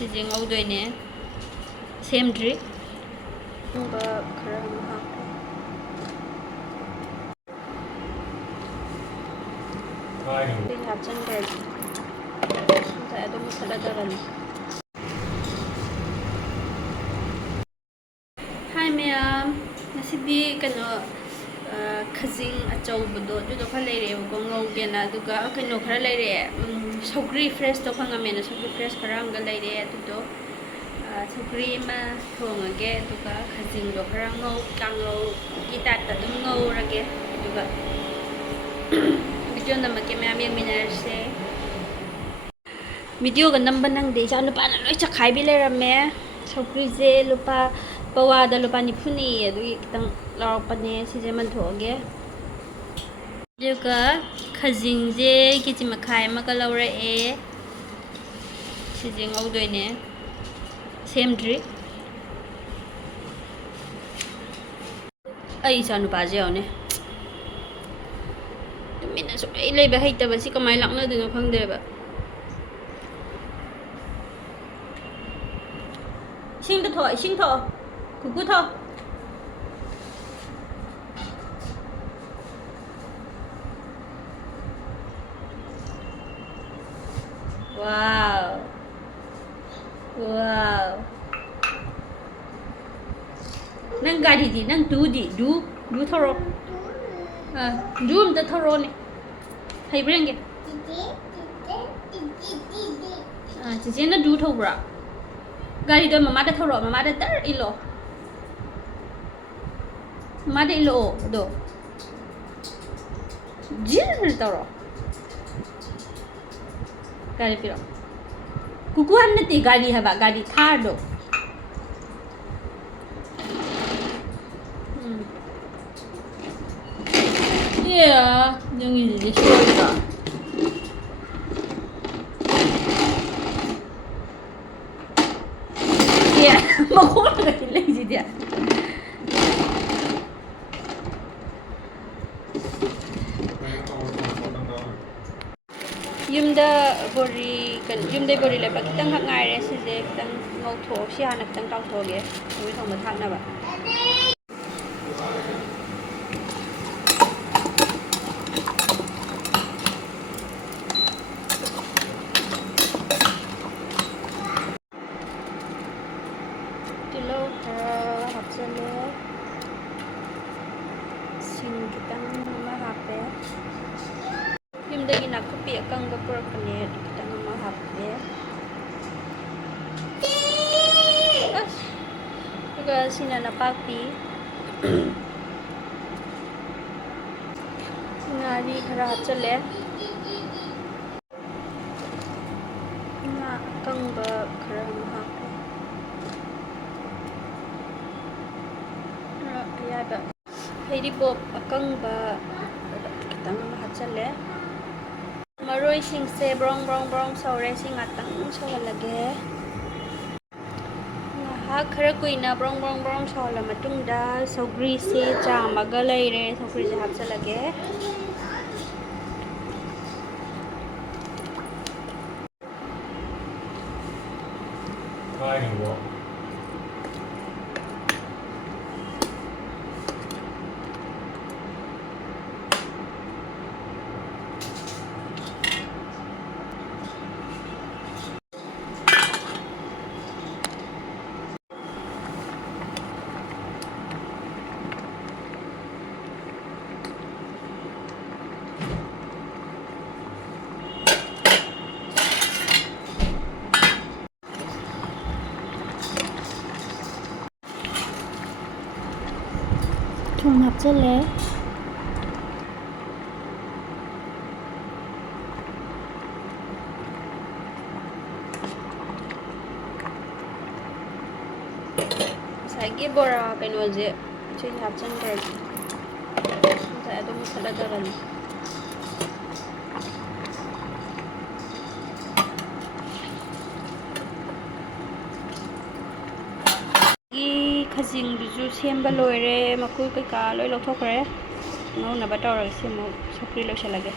khajing ngꯧꯗꯣꯏꯅꯦ ꯁꯦꯝꯗ꯭ꯔꯤ ꯈꯔ ꯑꯃ ꯍꯥꯞꯄꯦ ꯍꯥꯞꯆꯤꯟꯈ꯭ꯔꯒꯦ ꯉꯁꯥꯏ ꯑꯗꯨꯝ ꯃꯨꯠꯊꯠꯂꯗꯕꯅꯤ ꯍꯥꯏ ꯃꯌꯥꯝ ꯉꯁꯤꯗꯤ ꯀꯩꯅꯣ khajing ꯑꯆꯧꯕꯗꯣ ꯑꯗꯨꯗꯣ ꯈꯔ ꯂꯩꯔꯛꯑꯦꯕꯀꯣ ꯉꯧꯒꯦꯅ ꯑꯗꯨꯒ ꯀꯩꯅꯣ ꯈꯔ ꯂꯩꯔꯛꯑꯦ ꯁꯧꯒ꯭ꯔꯤ ꯐ꯭ꯔꯦꯁꯇꯣ ꯐꯪꯉꯝꯃꯦꯅ ꯁꯧꯒ꯭ꯔꯤ ꯐ꯭ꯔꯦꯁ ꯈꯔ ꯑꯃꯒ ꯂꯩꯔꯛꯑꯦ ꯑꯗꯨꯗꯣ ꯁꯧꯒ꯭ꯔꯤ ꯑꯃ ꯊꯣꯡꯉꯒꯦ ꯑꯗꯨꯒ khajingꯗꯣ ꯈꯔ ꯀꯥꯡꯉꯧꯒꯤ ꯇꯥꯏꯞꯇ ꯑꯗꯨꯝ ꯉꯧꯔꯒꯦ ꯑꯗꯨꯒ ꯚꯤꯗꯤꯑꯣ ꯅꯝꯃꯛꯀꯦ ꯃꯌꯥꯝ ꯌꯦꯡꯃꯤꯟꯅꯔꯁꯦ ꯚꯤꯗꯤꯑꯣꯒ ꯅꯝꯕ ꯅꯪꯗꯦ ꯏꯆꯥ ꯅꯨꯄꯥꯅ ꯂꯣꯏ ꯆꯈꯥꯏꯕꯤ ꯂꯩꯔꯝꯃꯦ ꯁꯧꯒ꯭ꯔꯤꯁꯦ ꯂꯨꯄꯥ ꯄꯋꯥꯗ ꯂꯨꯄꯥ 90 ꯑꯗꯨꯒꯤ ꯈꯤꯇꯪ ꯂꯧꯔꯛꯄꯅꯦ ꯁꯤꯁꯦ ꯃꯟꯊꯣꯛꯑꯒꯦ ꯑꯗꯨꯒ khajingꯁꯦ ꯀꯦꯖꯤ ꯃꯈꯥꯏ ꯑꯃꯒ ꯂꯧꯔꯛꯑꯦ ꯁꯤꯁꯦ ꯉꯧꯗꯣꯏꯅꯦ ꯁꯦꯝꯗ꯭ꯔꯤ ꯑꯩ ꯏꯆꯥ ꯅꯨꯄꯥꯁꯦ ꯌꯦꯡꯎꯅꯦ ꯇꯨꯃꯤꯟꯅ ꯁꯨꯡꯂꯩ ꯂꯩꯕ ꯍꯩꯇꯕꯁꯤ ꯀꯃꯥꯏꯅ ꯂꯥꯛꯅꯗꯣꯏꯅꯣ ꯈꯪꯗꯦꯕ 이싱도 더, 이싱 더. 구구 더. 와우. 와우. 난 가리지, 난 두디, 두 털어. 두음도 털어네. hay bring it. 지지는 두 털어. 가리도 마마다 털어, 마마다 तर 일로. 마마다 일로 도. 질 털어. 가리 필요. 구구한테 가리 해봐, 가리 타도. Yeah, 영이 이제 쉬워있다. Yeah, 먹어라 lazy dia. Yumda bori lepa kitang hak ngaire sije kitang ngauthok si hana kitang tauthoge ui thongba thaknaba tilo khara hapchale sing kitang ma hape yumdagi nakupi akangba purakane kitang ma hape juga sina napakpi ngari khara hapchale nga akangba khara ma hape ayaba hedi bop akangba kitang ma hapchale maroi singse brong sore sing atang sohalage khara kuina brong sohala matungda sougri se chamaga leire sougri se hapchalage 좀 합칠래? ꯉꯁꯥꯏꯒꯤ ꯕꯣꯔꯥ ꯀꯩꯅꯣꯁꯦ ꯁꯤ ꯍꯥꯞꯆꯤꯟꯈ꯭ꯔꯒꯦ ꯉꯁꯥꯏ ꯑꯗꯨꯝ ꯃꯨꯠꯊꯠꯂꯗꯕꯅꯤ khajingꯗꯨꯁꯨ ꯁꯦꯝꯕ ꯂꯣꯏꯔꯦ ꯃꯀꯨ ꯀꯩꯀꯥ ꯂꯣꯏ ꯂꯧꯊꯣꯛꯈ꯭ꯔꯦ ꯉꯧꯅꯕ ꯇꯧꯔꯒ ꯁꯦꯝꯃꯨ ꯁꯧꯒ꯭ꯔꯤ ꯂꯣꯏꯁꯤꯜꯂꯒꯦ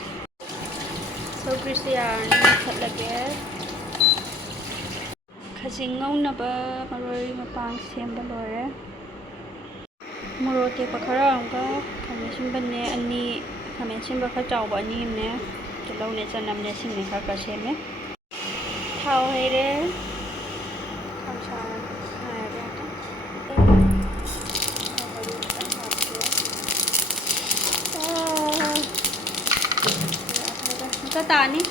ꯁꯧꯒ꯭ꯔꯤꯁꯦ ꯌꯥꯔꯅꯤ ꯃꯨꯠꯊꯠꯂꯒꯦ khajing ngaunaba maroi mapang semba lore. Moro tekpa khara amga khamen simbane ani khamen simba kha chawba ani ne tilau ne chanam ne singne kha ka seme. Thao haire khamsa haire ta tani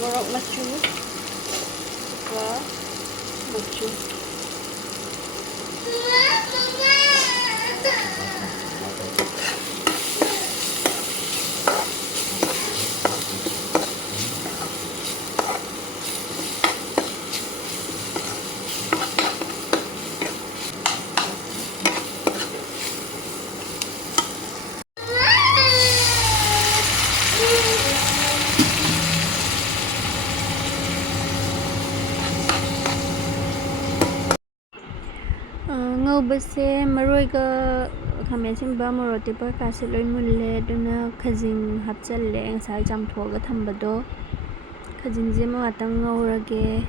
morok macu và macu. Ngoubase maroiga khamen simba morok tekpa kase loi mulle aduna khajing hapchalle ngasai jamthoga thambado khajing je ma atang ngaurage.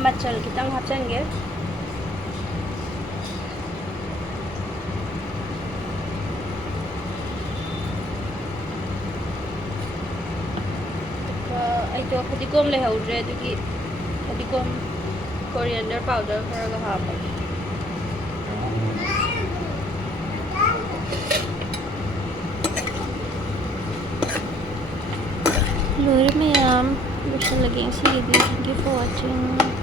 Machal kitang hapchange. Aito khadikom le haudre adugi khadikom coriander powder kharaga hapa. Lori mayam, lagi yang sih. Thank you for watching.